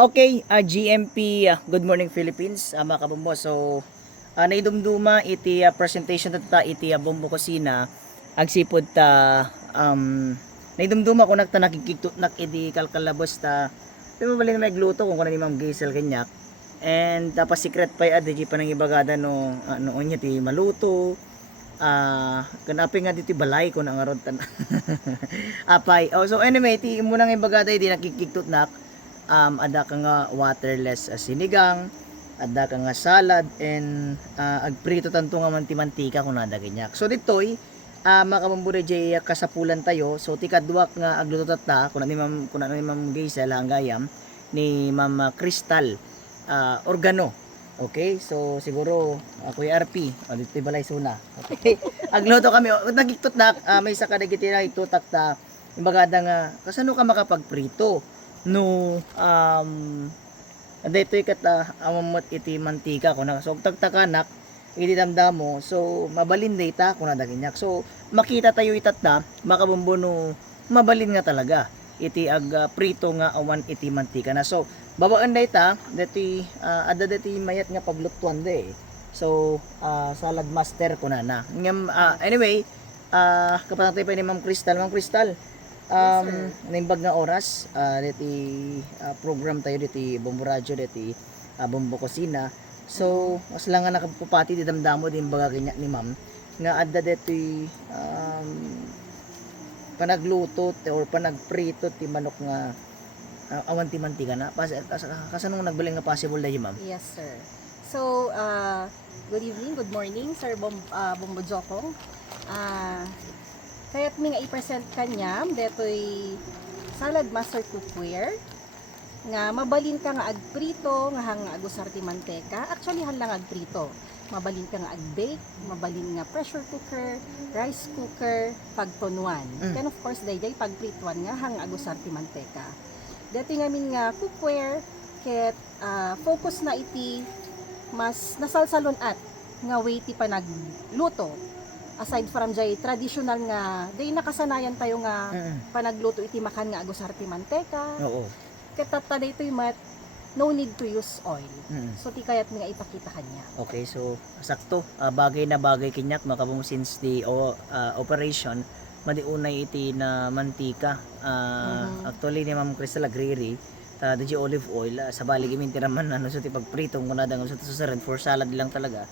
Okay, GMP, good morning Philippines, mga kabombo. So, naidumduma iti presentation ta iti bombo kusina agsipod ta naidumduma ko nagta nakikito nak idi kalkalabos ta pimabalin na nagluto kung kuno ni Ma'am Gisel kanyak. And tapos secret pa di pa nang ibagada no noon niya ti maluto. Kanapi nga dito balay ko na nga tan. Apay. Oh, so anyway, ti mo nang ibagada di nakikiktot nak ada ka nga waterless sinigang, ada ka nga salad, and agprito tanto nga manti-mantika kung nada ganyak. So ditoy makabambure jay kasapulan tayo. So tikadwak nga agluto ta kun ni Ma'am Gisela ang gayam ni Ma'am Crystal organo. Okay, so siguro Kuya RP, dito balay suna. Okay. Agluto kami nagiktot na may sa kadagiti na itutak ta imbagada nga kasano ka makapagprito no daytoy kat amamot iti mantika ko na so tagtakanak iti damdamo so mabalin data kun nadaginyak so makita tayo itatna makabombo no mabalin nga talaga iti prito nga awan iti mantika na so babaan data dati ada dati mayat nga paglutuan de so salad master ko na ngam anyway kapatay pa ni Ma'am Crystal nimbag nga oras diti program tayo diti Bombo Radio diti Bombo Kusina so mas lang nga nakapupati di damdamo din baga ganyak ni Ma'am nga adda diti panagluto or panagprito ti manok nga awan ti mantika na kasanong nagbaling nga possible dahi Ma'am? Yes sir. So good evening, good morning Sir Bombo Jokong. Kaya't mi nga i-present kanyam detoy salad master cookware nga mabalin ka nga agprito nga hang agusar ti manteka. Actually han lang agprito. Mabalin ka nga ag-bake, mabalin nga pressure cooker, rice cooker, pagtonuan. Then of course dayjay pagprituan nga hang agusar ti manteka. Deti ngamin nga cookware ket focus na iti mas nasalsalon at nga way ti panagluto. Aside from jay traditional nga day nakasanayan tayo nga panagluto iti makan nga agusar ti manteka. Oo. Ket tatta daytoy mat no need to use oil. So ti kayat mi nga ipakita kanya. Okay, so sakto bagay na bagay kinyak makabong since the operation madiunay iti na mantika. Actually ni Ma'am Crystal agree di olive oil sa balig imintiraman ano so ti pagpritong kun nadang so susaran for salad lang talaga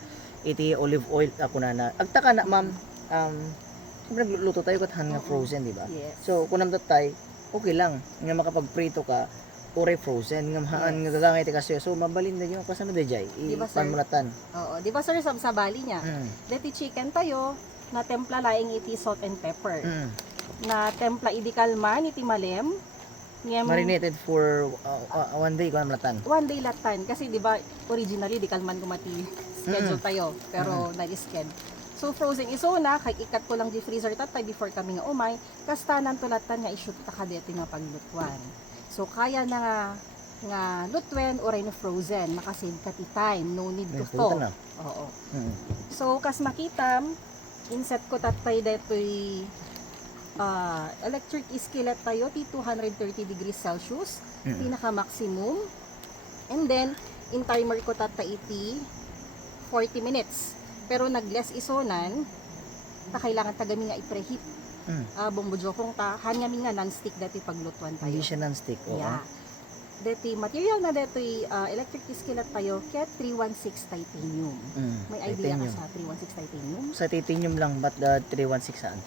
iti olive oil ako na agtaka na Ma'am nagluto tayo kat nga frozen di ba? Yes. So kung namdat tay okay lang nga makapagprito ka ore frozen nga haan nga gagangay ti kaso so mabalin na yun kasano de jay Diba, sir? panmulatan. Oo, di ba sir sa bali niya? Deti chicken tayo na templa laing iti salt and pepper. Na templa idi kalman iti malem. Marinated for one day kung namulatan. One day latan kasi di ba originally di kalman kumati schedule tayo pero nag-schedule. So frozen iso na kay ikat ko lang di freezer tatay before kami nga umay kastanan tulatan nga i-shoot ta kadeti nga paglutuan. So kaya na nga lutwen or no frozen makasave ka ti time no need to thaw. Oo. So kas makitam inset ko tatay detoy electric skillet tayo ti 230 degrees Celsius pinaka maximum and then in timer ko tatay iti 40 minutes pero nag-less isonan ta kailangan tagami nga i-preheat Bombo Jokong ta hanyami nga non-stick dati paglutuan tayo Hindi siya non-stick yeah. Dati material na dati electric skillet tayo kaya 316 titanium may idea titanium. ka sa 316 titanium? Sa titanium lang but the 316 saan?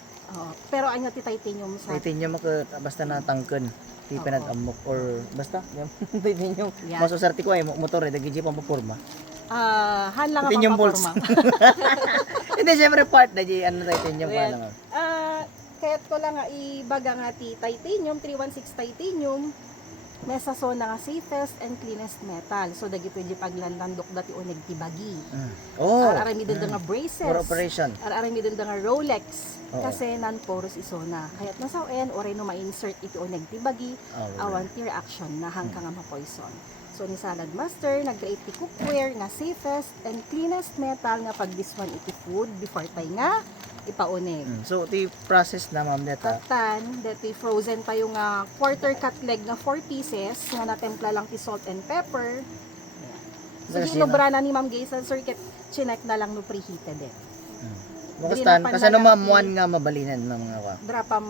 Pero ano ti titanium sa Titanium ako basta natangken di pinag-amok or basta titanium Yeah. masusarti ko ay motor dagi jeep ang paporma. han lang ang Titanium bolts. papaporma. Hindi syempre part na di ano titanium Well, ano. Kaya't ko lang nga ibaga nga ti titanium 316 titanium nesa so na nga safest and cleanest metal. So dagi pwede paglandandok dati uneg ti bagi. Ararami din nga braces. For operation. Ararami din nga Rolex. Oo. Kasi non-porous iso na. Kaya't nasawen oray no ma-insert iti uneg ti bagi awan ti reaction na hangka nga ma-poison. So ni Salad Master nag-create ti cookware nga safest and cleanest metal nga pag this one iti food before tay nga ipaunig. So iti process na ma'am deta. Katan, dati frozen tayo nga quarter cut leg nga 4 pieces nga natempla lang ti salt and pepper. So ginubra na ni Ma'am Gaysan sir ket chinek na lang no preheated eh. Makastan Dili na kasi naman panlalang muan nga mabalinan ng mga wa. Drapam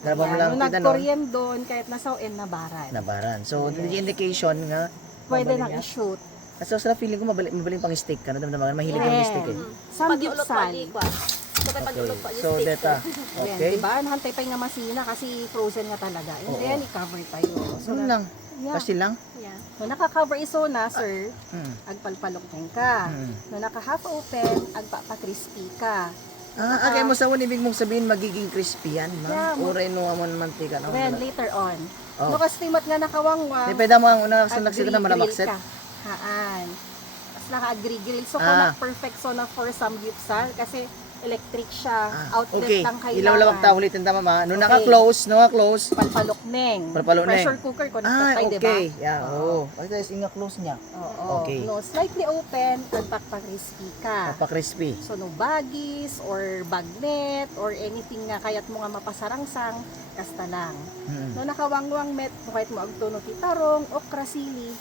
Drapam lang nung kita no. nagkorean doon kahit nasaw-en na baran. Nabaran. So the indication nga Pwede mabali nang niya. i-shoot. Kasi sa feeling ko mabaling pang steak ka, nadamdaman mahilig yung steak eh. Samgyupsal. Okay. So deta. Okay. Diba? Nahantay pa yung nga masina kasi frozen nga talaga. And Oo. then, i-cover tayo. So lang. Yeah. Kasi lang. Yeah. No naka-cover iso na, sir, Mm. agpalpalok ka. Mm. No naka-half open, agpapa-crispy ka. Okay mo sa ibig mong sabihin magiging crispy yan, Yeah, ma'am. Ure no amon mantika no. Then, later on. Oh. No kastimot nga nakawangwang, Di pwede mo ang una sa nagsita na agree-grill malamakset. ka. Haan. Tapos naka-agree-grill. So, kung Ah. perfect so na for samgyupsal, kasi electric siya, outlet Okay. lang kailangan. Ilaw-lawag ta ulitin tama ma. No Okay. naka-close. Palpalok neng. Palpalok neng. Pressure cooker, connected tayo, diba? Okay. Yeah, Oo. oo. Kasi inga close niya. Oo. Okay. No, slightly open, agpapa-crispy ka. Pa-crispy. So, no bagis or bagnet or anything nga kayat mo nga mapasarangsang, kasta lang. Mm. No, nakawangwang met, no, kahit mo agtuno titarong, okra sili,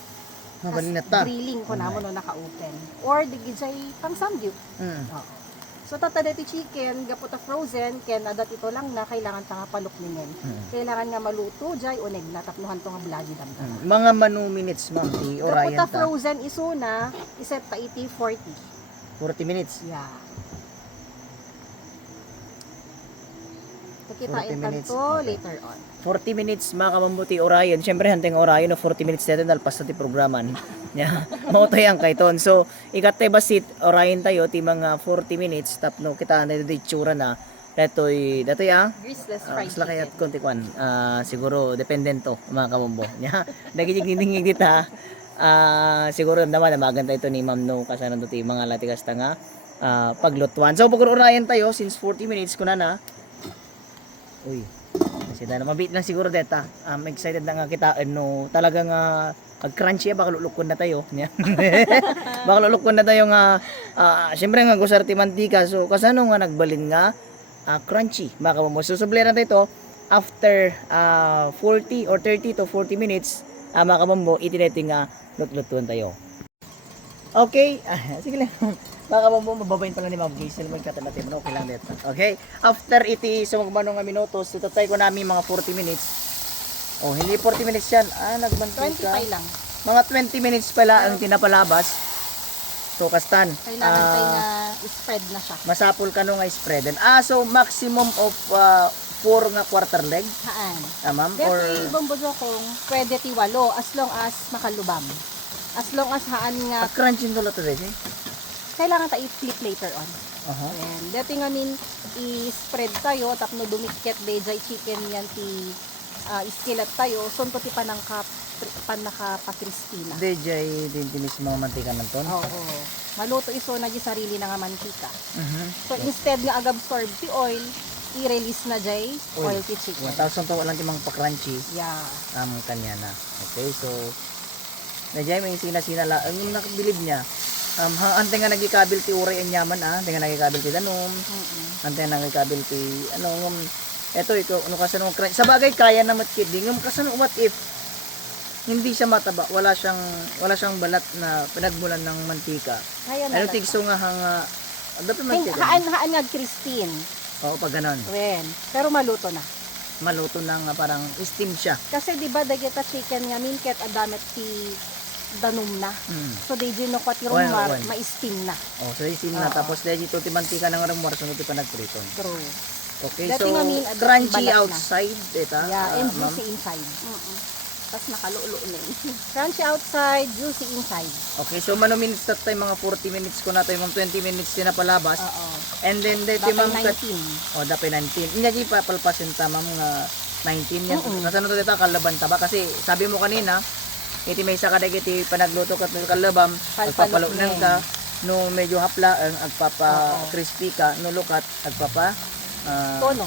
Mabalin na ta. grilling ko na mo no naka-open. Or digijay pang samgyup. Mm. Oo. So, tatadati chicken, gaputa frozen, ken adat ito lang na kailangan ta nga palok ningen. Mm. Kailangan nga maluto, jay, uneg na tapnuhan to nga blagi lang ka. Mga manu minutes, ma'am, di orayan Gaputa ta. frozen iso na, iset ta iti 40. 40 minutes. Yeah. 40 Kitain minutes, tanto okay. later on. 40 minutes mga kamambuti orayon. Siyempre hanteng orayon no 40 minutes dito dalpas sa ti programan. Yeah. Mao tayo ang kaiton. So ikatay basit orayon tayo ti mga 40 minutes tapno kita na di tsura na. Datoy Greaseless fried sila kayat chicken. konti kwan. Siguro dependento mga kamambo. Yeah. Dagiti dingding dita. Siguro naman magan tayo ito ni Ma'am No kasano ti mga latikas ta nga paglutuan. So pag orayon tayo since 40 minutes kuna na. Uy. Kasi dahil mabit lang siguro deta. Excited na nga kita no talagang ag-crunchy baka lulukon na tayo. Baka lulukon na tayo nga syempre nga gusar ti mantika. So kasano nga nagbalin nga crunchy. Baka mo susubliran tayo ito after 40 or 30 to 40 minutes mga kabambo itineti nga lutlutuan tayo. Okay, sige lang. Mga kabambo, mababayin pala ni Ma'am Giselle magkatanatin mo. Okay lang dito. Okay, after iti sumagmanong nga minutos, itatay ko namin mga 40 minutes. Oh, hindi 40 minutes yan. Nagmantika. 25 lang. Mga 20 minutes pala ang tinapalabas. So, kastan. Kailangan tayo nga spread na siya. Masapol ka no nga spread. So, maximum of 4 nga quarter leg. Haan. Ma'am? Or Dati bombojo kong pwede ti 8 as long as makalubam. As long as haan nga crunch yung tulad rin eh. kailangan tayo i-flip later on. Aha. Ayan. Dati nga i-spread tayo tapno dumikit bejay chicken yan ti iskilat tayo. Sunto ti panaka-crispy na. DJ din tinis mga mantika ng ton. Oo. Maluto iso na di sarili na nga mantika. Mhm. So instead nga ag-absorb ti oil, i-release na jay Oil. oil ti chicken. 1,000 to walang timang pa-crunchy. Yeah. Kanya na. Okay, so medyo may sina-sina la yung nakabilib niya. Ante nga nagikabil ti uray ang yaman ante nga nagikabil ti danom, ante nga nagikabil ti eto ito ano kasi nung sa bagay kaya na matkid ngam kasi what if hindi siya mataba, wala siyang balat na pinagmulan ng mantika. Kaya na. Ano tigso nga hanga dapat mantika. Haan nga crispin. Oo, pag ganon. Wen. Pero maluto na. Maluto na nga parang steam siya. Kasi di ba dagita chicken nga minket adamet ti danom na. Mm. So di no kwat Oy, rumar oy. ma-steam na. Oh, so steam na Oo. tapos dahil ito ti mantika ng rumor sunod ti panagpriton. True. Okay, Dati so nga min, crunchy balat na. outside, eta. Yeah, and ma'am. juicy inside. Tapos nakalulo na Crunchy outside, juicy inside. Okay, so mano minutes tat tayo mga 40 minutes ko na tayo, mga 20 minutes din na palabas. Oo. And then dito ma'am Dapat kat 19. dapay 19. Inya di pa palpasin ta ma'am nga 19 yan. Kasi ano to dito kalaban ta ba kasi sabi mo kanina iti may isa ka dagiti panagluto kat kalabam, Palpalok agpapalunan na ka no medyo hapla ang agpapa Oo. crispy ka no lukat agpapa Tono.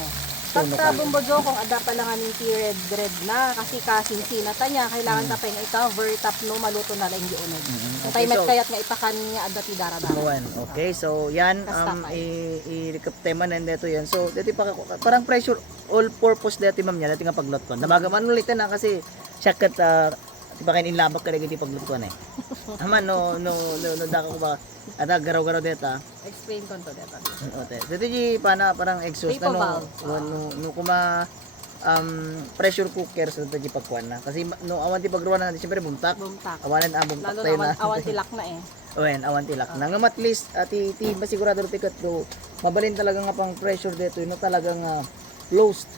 tuno ka. Pagka bumbojo kung ada pa lang amin ti red na kasi sinata niya kailangan tapay nga i-cover tapno maluto na lang yung unod. Okay, Met so kayat nga ipakan nga ada ti daradara. Awan. Okay, so yan Kasta i-recap tema na dito yan. So dito parang pressure all purpose dito ma'am niya dito nga paglot ko. Namagaman ulit na kasi siyakat di ba kayo inlabak ka dito paglot ko na eh. Aman no dako ba ada garaw-garaw dito. Explain ko to dito. Okay. Dito di parang exhaust na Vapor no valve. no kuma pressure cooker sa dito di pagkuan na. Kasi no awan di pagruan na siyempre bumtak. Bumtak. Awanan bumtak Lalo tayo na na. awan tilak na eh. Owen, awan tilak. Nang at least ti masigurado tikat do mabalin talaga nga pang pressure dito no talagang closed.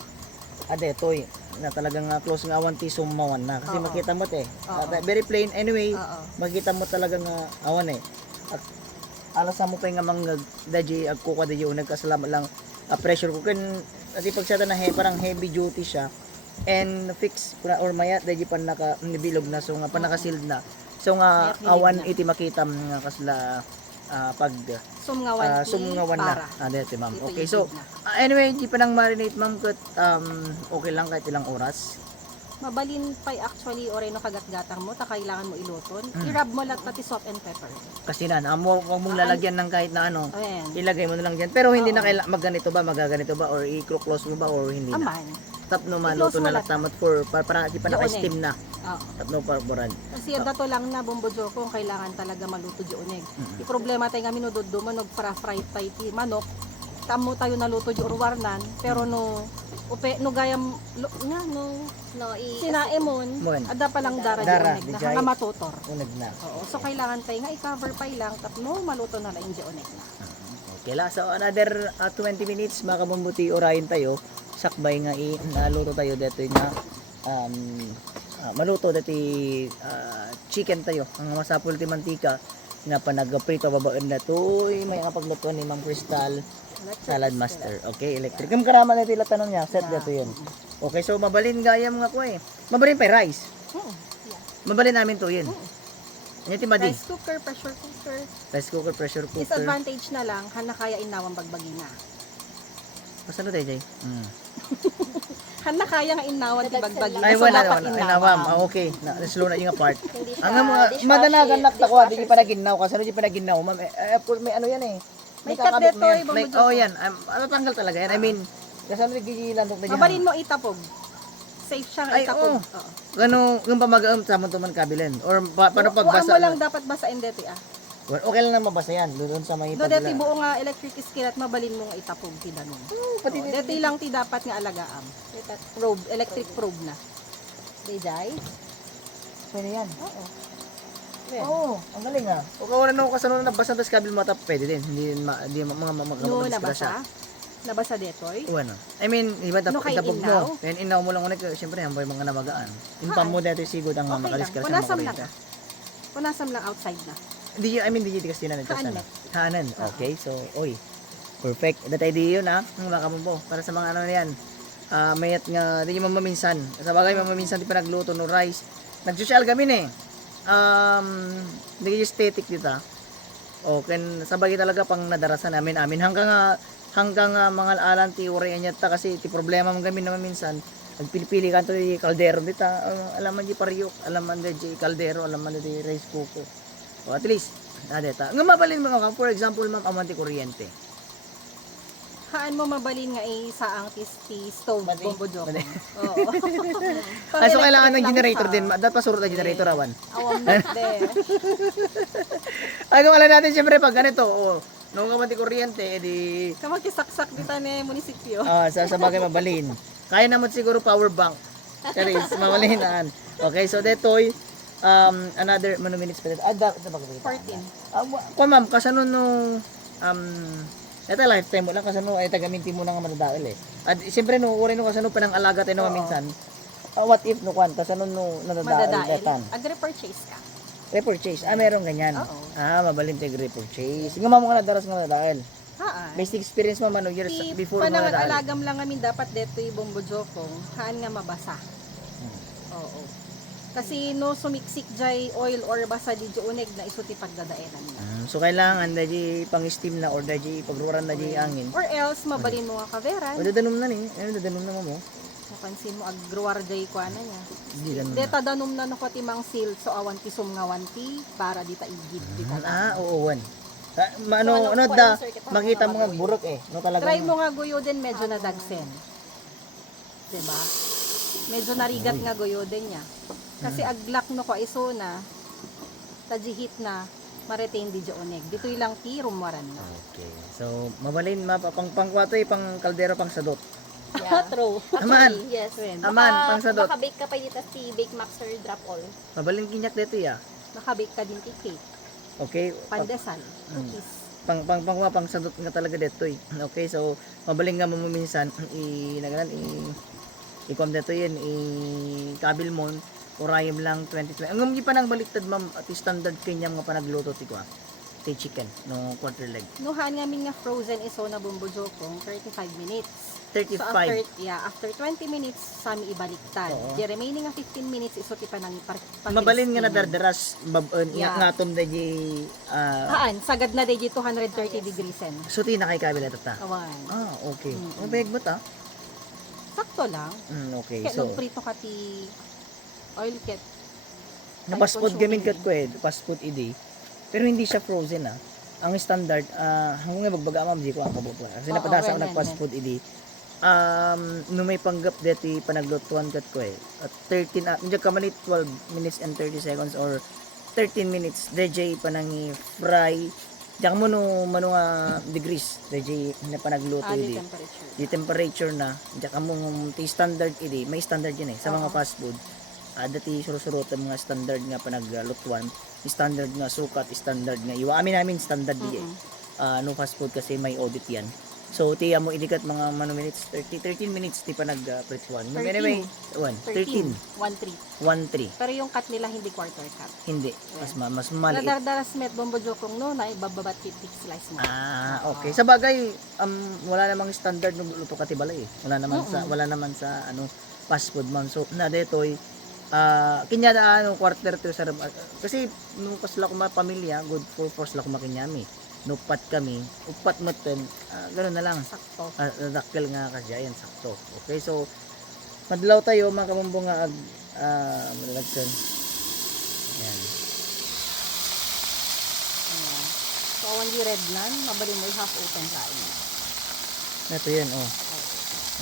Detoy na talagang close nga awan ti sumawan na kasi Oo. makita mo te. Oo. Very plain anyway. Oo. Makita mo talagang awan eh. At alas mo pa nga mga daji agkuka daji unag kasalamat lang pressure ko kan ati pagsata na parang heavy duty siya and fix or maya daji pan naka nibilog na so nga pan naka-sealed na. So nga Mayat awan nilig na. iti makita nga kasla pag Sumngawan sumungawan para. na. Dito ma'am. Ito Okay, yung so big na. anyway, di pa nang marinate ma'am kat okay lang kahit ilang oras. Mabalin pa'y actually oreno kagat-gatang mo ta kailangan mo iluton. Mm. I-rub mo lang pati salt and pepper. Kasi na, wag mong lalagyan ng kahit na ano. Ayan. Ilagay mo na lang diyan. Pero hindi Oo. na kailangan magaganito ba, magaganito ba or i-close mo ba or hindi na. Aman. Tapno I-close maluto mo na lang lang. tamat for para di pa Doon naka-steam na. Oo. Tapno para boran. Kasi dato lang na bombojo ko kailangan talaga maluto di uneg. Di problema tayo nga minudod do manog para fry tayo ti manok. Tamo tayo naluto di urwarnan pero no gayam sinaemon Mon. ada pa lang dara di Dara, uneg di na jay. hanga matutor. Unag na. Oo, so kailangan tayo nga i-cover pa lang tapno maluto na lang di uneg na. Okay la. So another 20 minutes makabumbuti orayin tayo. Sakbay nga naluto tayo dito nga maluto dati chicken tayo. Ang masapul ti mantika nga panagprito babaan na to may nga paglutuan ni Ma'am Crystal Salad Master. Okay, electric. Kam karama na tila tanong niya, set dito 'yun. Okay, so mabalin gayam nga ko eh. Mabalin pa rice. Mabalin namin to 'yun. Ano ti madi? Rice cooker, pressure cooker. Rice cooker, pressure cooker. Disadvantage na lang, hana kaya inawang bagbagi na. Pasano tayo, Jay? Hana kaya nga inawan ti bagbagi na. Ay, So, wala dapat na. Inawam. inawam. Okay. Slow na yung part. Hindi siya Ang mga madanagan naktakwa, di pa naginaw. Kasi di pa naginaw, ma'am. Of course, may ano yan eh. May kakabit cut mo yan. dito, May, ibang oh, yan. Natanggal talaga yan. I mean, kasi ano nagigilan to. Mabalin mo itapog. Safe siya nga Ay, itapog. oo. Gano, yung pamagaam sa to man kabilen. Or paano pagbasa? Kuha mo lang dapat basain dito ah. Well, okay lang na mabasa yan. Doon sa may Do deti buo nga electric skill at mabalin mo nga itapog ti danon. pati Oh, deti lang ti dapat nga alagaam. Probe, electric probe na. Dijay? Pwede yan. Oo. Oo, ang galing ah. O kawalan ako kasanong nabasa tas kabil mata pwede din. Hindi mga No, magkakabas siya. nabasa? Nabasa detoy? O ano? I mean, iba No, kay tapog inaw? mo. Then inaw mo lang ulit, siyempre yan boy mga namagaan. Impam mo dito sigod ang Okay lang. makaliskar sa Punasam lang makarita. ah. Punasam lang outside na. I mean, di kasi na nagkas Haanan. Hanan. Okay, so, oy. Perfect. Datay di yun ha. Ang makamumbo. Para sa mga ano na yan. Mayat nga, di yung mamaminsan. Sa bagay, mamaminsan di pa nagluto no rice. Nagsosyal kami eh. Hindi aesthetic dito ha. Okay, sa bagay talaga pang nadarasan namin hanggang mga alan ti uri niya ta kasi ti problema man kami naman minsan nagpili-pili kanto di kaldero dita alam man di pariyok alam man di kaldero alam man di rice cooker o at least deta nga mabalin mo ka for example ma'am amanti kuryente Haan mo mabalin nga sa ang stove Mali. bombo joke. Mali. Oo. so kailangan ng Pang-electric generator lang din dapat pasurot na generator awan Awam de. ay kung alam natin syempre pag ganito nung amanti kuryente edi Kamagkisaksak dita ni munisipyo. sa bagay mabalin. Kaya naman siguro power bank. Charis, mabalinaan. Okay, so detoy another mano minutes pa dito. Da ba 14. Ko ma'am, kasano no ito lifetime mo lang kasano ay tagaminti mo na nga madadail eh. At siyempre no uri no kasano pa ng alaga tayo no Oo. minsan. What if no kwan kasano no nadadail Madadail. detan. Agre-purchase ka. Repurchase. Meron ganyan. Oo. Mabalin tag repurchase. Nga mo nga nadaras nga nadadail. Haan. Basic experience mo man years before mo Panangan nadadail. alagam lang amin dapat dito yung bombo jokong haan nga mabasa. Oo. Kasi no sumiksik jay oil or basa di uneg na isuti pagdadaenan na. So kailangan daji pang steam na or daji pagruran na di angin. Or else mabalin mo nga kaveran. O dadanum na ni. Ano dadanum na mo? Mapansin mo agruar jay kwa na niya. Di ganun na. Deta danum na no timang seal so awan ti sum nga wanti para di ta igid di ta. Oo, wan. Ano da makita mo nga burok eh. No talaga. Try mo nga guyo din medyo nadagsen. Diba? Medyo narigat nga guyo din niya. Kasi aglak no ko iso na tajihit na ma-retain di oneg. Dito ilang ti rumwaran na. Okay. So mabalin pang pangkwato pang kaldero pang sadot. Yeah. True. Aman. Actually, yes. Aman, pang sadot. Baka-bake ka pa dito si Bake Master Drop All. Mabalin kinyak dito ya. Nakabake ka din ti cake. Okay. Pandesal. Mm. Cookies. Pang sadot nga talaga dito eh. Okay, so mabaling nga mo minsan nagalan ikom dito yan kabil mo orayim lang 2020. Ang hindi pa nang baliktad ma'am at standard kanya nga panagluto ti ko ti chicken no quarter leg. Nuhan nga min nga frozen iso na bumbujo kong 35 minutes. 35. So after 20 minutes sami ibaliktad. Oo. The remaining nga 15 minutes iso ti panang Mabalin nga na dardaras Yeah. nga atom daji Haan, sagad na di 230 degrees en. so ti nakay kabil ta. Awan. Okay. Mm-mm. Ang bayag mo ta? Sakto lang. Okay. Kaya So nung prito ka ti oil kit. na fast food gamin kat ko eh, fast food idi. Pero hindi siya frozen ah. Ang standard hanggang nga bagbaga ma'am di ko ang kabuto. Kasi Oo, napadasa ko well, nag fast well. food idi. No may panggap deti panaglutuan kat ko eh. At 13 hindi ka man 12 minutes and 30 seconds or 13 minutes DJ panangi fry. Diyan mo no nga degrees DJ na panagluto Di idi. temperature. Di temperature na diyan mo ti standard idi. May standard yun eh sa mga Oo. fast food. Dati surut-surut ang mga standard nga panaglutuan, standard nga sukat, standard nga iwa. Amin namin standard di eh. No fast food kasi may audit yan. So tiya mo idikat mga mano minutes 13 minutes ti pa nag-prituan. 13. Anyway, 13 1-3. 1-3 Pero yung cut nila hindi quarter cut. hindi mas maliit. Nadardaras met bombojo kong no na ibababat kit slice mo. Okay. Sa bagay wala namang standard ng luto katibalay eh. Wala naman sa ano fast food man. So na detoy kinya da quarter to sa kasi nung kasla ko pamilya good for sila ko makinyami nupat kami upat maten ganoon na lang Sakto. dakkel nga kasya yan sakto okay so madlaw tayo mga kamumbong nga malagsan yan Ayan. So when di red nan, mabalin mo half open kain. ito yan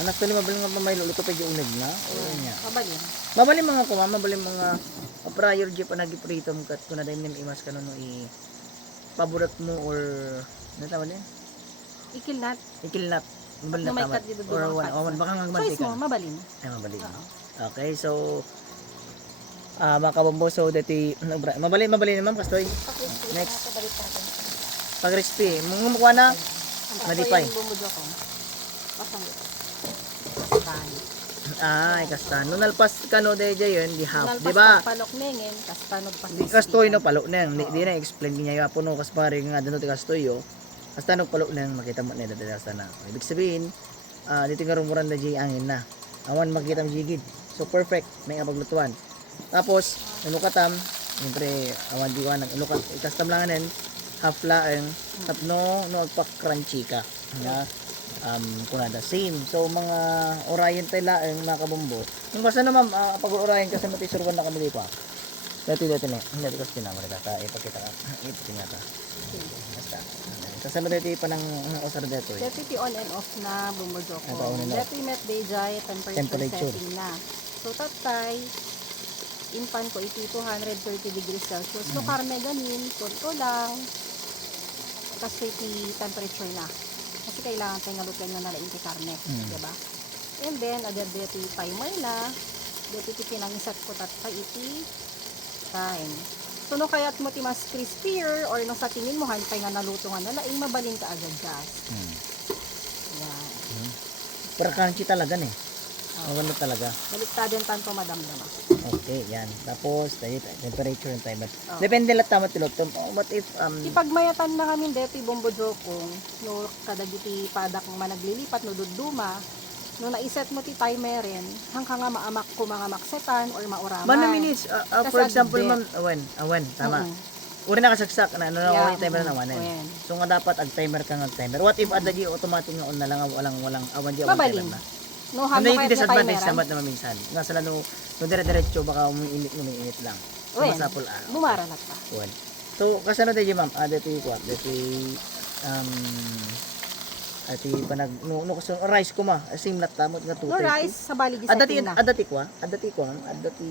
anak tuloy mabaling nga may luluto pa yung uneg na o yan Mabalin. mabaling mga kuma mabaling mga prior di pa nagiprito mo kat kung na dahil imas ka no paborat mo or ano tawag yan? Ikilnat. Ikilnat. Mabalin na Pag may tama. cut dito Or dumang one. cuts na. Baka nga Choice mantika. mo, mabalin. Ay, mabalin. Oo. Okay, so mga kabombo, so dati mabalin ma'am kastoy. Next. Nakabalik natin. Pag crispy, mukha na Madipay. So yung bumbujo ko. Pasang ito. kastan. Nung nalpas ka no de yun, di half, Nalpas di ba? palok nengin, kastanod pas. Di kastoy no palo nang, di na explain niya yapo no kas pare nga dano ti kastoy yo. Hasta no palo nang makita mo na dadasta na. Ibig sabihin, dito nga rumuran na di angin na. Awan makita mo jigid. So perfect, may paglutuan. Tapos, nanukatam, siyempre, awan di ko nang inukat, ikastam lang nen, half laeng, tapno, no, agpak-crunchy ka. Na, kunada, same. So, mga orayan tayo laeng, mga kabumbo. Yung basta naman, pag-orayan kasi matisurban na kami di pa. Dati na. Hindi kasi tinamari ka. Ipakita ka. Ipakita ka. Basta. Kasama dito pa ng osar dito eh. Deputy on and off na bumbujo ko. Ito, on and off. Deputy met dayjay, temperature setting na. So, tatay, inpan ko iti 230 degrees Celsius. No, karne ganin, konto lang. Kasi iti temperature na. Kasi kailangan tayo ngalutan nga nalain ti karne. Diba? And then, agad dito timer na. Dito iti pinangisat ko tatay iti time. So, no kaya't mo ti mas crispier or no sa tingin mo hantay nga naluto nga nalaing mabalin ka agad gas. Yan. Pero crunchy talaga eh. Maganda talaga. Baliktadin tanto madamdama. Okay, yan. Tapos, tayo, temperature and time. Oh. Depende lang tama tilot. What if, Ipagmayatan na kami deti bombo jokong no kadagiti padak nga naglilipat no duduma No naiset mo ti timerin, hanggang nga maamak ko mga maksetan or mauraman. Mano minutes, for Kasi example, agde. ma'am, awen, tama. Oo. Uri na kasaksak na, ano na, Yeah, uri timer na oo, naman. awen. So nga dapat ag-timer ka ng-timer. What if adagi automatic nga on na lang, walang, awan di awan Mabalin. timer na. No, Ano hano yung kahit na disadvantage timeran. naman naman minsan. Nga sila no dire-diretso, baka umiinit lang. So, Wen, masapol, bumaralat pa. Well, so, kasano tayo ma'am? Dito ati panag no kaso rice ko ma same lat tamot nga No 230. rice, sa bali di Adati setting na. adati ko ma'am adati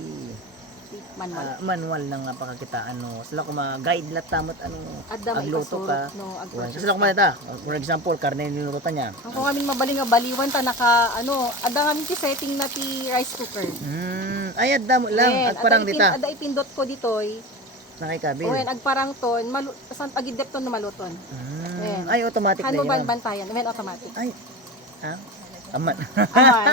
Manual. manual nang pakakitaan no sila ko ma-guide lat tamot ano Adda agluto ka. maipasurot, no, Well, agpurchase kasi ako manita for example karne niluto niya. Ang kung amin mabaling nga baliwan ta naka ano, adda kami ti setting na ti rice cooker. Ay adda mo lang Wen, at parang dita Adda ipindot ko ditoy. nakikabil. Wen, agparang ton, san agidep ton na maluton. Wen. Ay automatic na Hano ban yun. bantayan, wen automatic. Ay. Ha? Aman. Aman.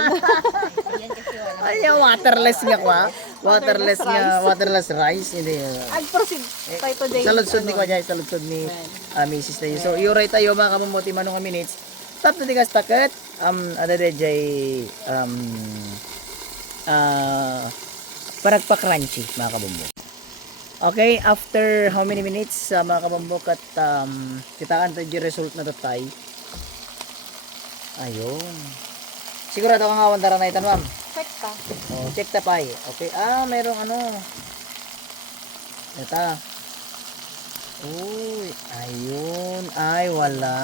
Ayan kasi wala. Ay, waterless nga kwa. Waterless Waterless rice. Hindi. Ag-proceed tayo today. Sa lutsod ni ano, kwa dyan, sa lutsod ni Wen. Mrs. tayo. So, yuray tayo mga kamumote manong nga minutes. Tap na tigas takat. Ada de jay, paragpa-crunchy mga kabumbo. Okay, after how many minutes mga kabumbo kat kitaan tayo yung result na tatay. Ayun. Sigurado kang awan dara na itan ma'am. Check ta. Oh, check tapay. Okay. Merong ano. Ito. Uy, ayun. Ay, wala.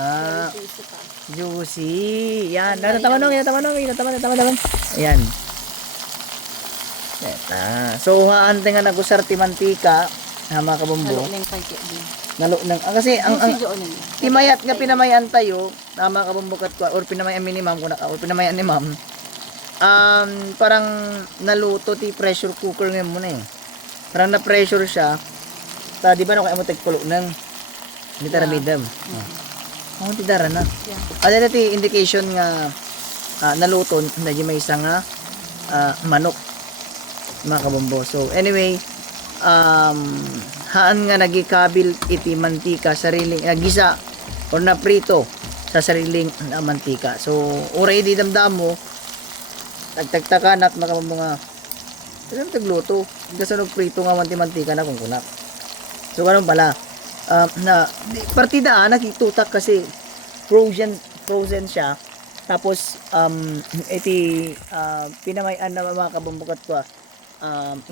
Juicy pa. Juicy. Yan. Natamanong. Ayan. Eta. So, haante nga nagusar ti mantika. Mga kabumbo. Halo neng pagkit din. Nalo nang kasi ang Juicy jo nun. timayat nga pinamayan tayo, mga kabumbukat ko or pinamayan ni ma'am or pinamayan ni ma'am. Parang naluto ti pressure cooker ngayon muna eh. Parang na pressure siya. Di ba no kaya mo tagpulo nang hindi tara medium. Ti dara na. Yeah. Ada ti indication nga naluto na di may isa nga manok mga kabumbo. So anyway, haan nga nagikabil iti mantika sariling nagisa or naprito sa sariling mantika. So uray di damdam mo tagtagtakanak mga kasi tagluto kasi prito nga mantika na kung kunak. So ganun pala na partida nakitutak kasi frozen siya tapos iti pinamayan na mga kabumbukat ko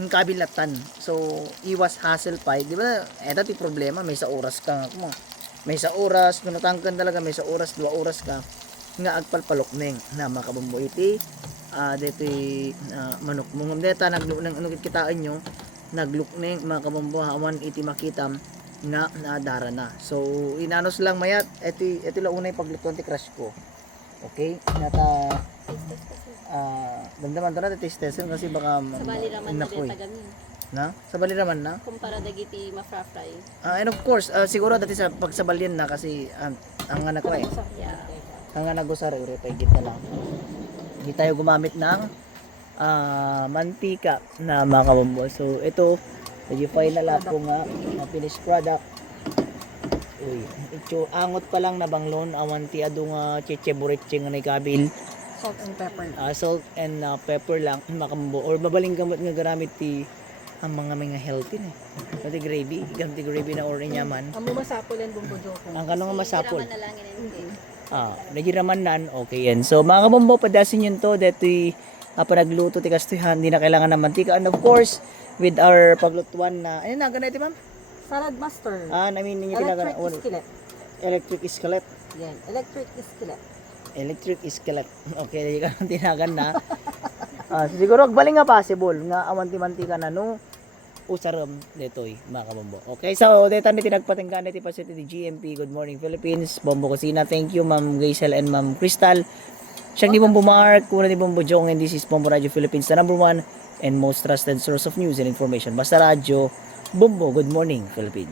yung kabilatan. So, iwas hassle pa. Di ba, eto ti problema, may sa oras ka. May sa oras, kung natangkan talaga, may sa oras, 2 oras ka, nga agpalpalok neng na makabumbo iti, dito manok mo. Deta, ano kitaan nyo, nagluk neng makabumbo, hawan iti makitam, nga nadara na. So, inanos lang mayat, ito lang unay paglutuan ti crush ko. Okay? Nata, damdaman to na taste test kasi baka Sa bali raman na inapoy. din tagamin. Na? Sa bali raman na? Kumpara dagiti mafra-fry. And of course, siguro dati sa pagsabalyan na kasi ang anak ko eh. Yeah. Ang anak ko sa ure pa kita lang. Hindi tayo gumamit ng mantika na mga kabombo. So ito, medyo final ako nga na finished product. Uy, ito angot pa lang na banglon awan ti adu nga checheburitche nga nakabil. Salt and pepper. Salt and pepper lang makambo or babaling gamot nga garamit ti ang mga healthy na. Pati gravy, ganti gravy na or inyaman. Ang bumasapol yan bumbo joko. Ang kanong nga masapol. Raman na lang yun. Nagiraman nan, okay yan. So mga kabombo, padasin yun to, deto'y panagluto ti kastuhan, hindi na kailangan ng mantika. And of course, with our paglutuan na, ayun na, ganito ma'am? Salad master. I mean, ninyo Electric skillet. Electric skillet. Yan, electric skillet. Electric skillet. Okay, hindi ka nang tinagan na. Siguro, agbaling nga possible, nga awan ti mantika na no, usaram detoy mga kabombo. Okay, so dito ni tinagpatinggan ti Pasiti di GMP. Good morning Philippines. Bombo Kusina. Thank you Ma'am Gaisel and Ma'am Crystal. Siyang ni Bombo Mark, kuna ni Bombo Jong, and this is Bombo Radio Philippines, the #1 and most trusted source of news and information. Basta radyo, Bombo. Good morning Philippines.